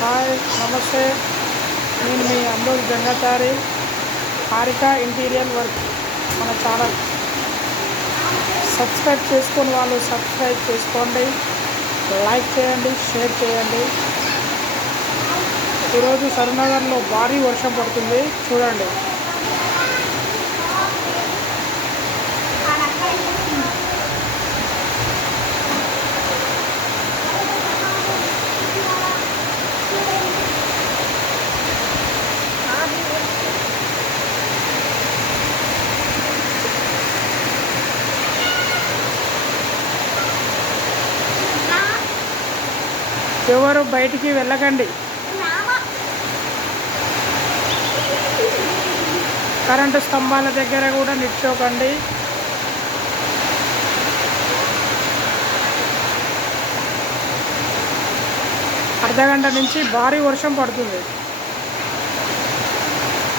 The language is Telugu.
హాయ్ నమస్తే. నేను మీ అల్లూరి గంగాచారి హారిక ఇంటీరియర్ వర్క్. మన ఛానల్. సబ్స్క్రైబ్ చేసుకుని వాళ్ళు సబ్స్క్రైబ్ చేసుకోండి. లైక్ చేయండి షేర్ చేయండి. ఈరోజు సరునగర్లో భారీ వర్షం పడుతుంది. చూడండి. ఎవరు బయటికి వెళ్ళకండి. కరెంటు స్తంభాల దగ్గర కూడా నిల్చోకండి. అర్ధగంట నుంచి భారీ వర్షం పడుతుంది.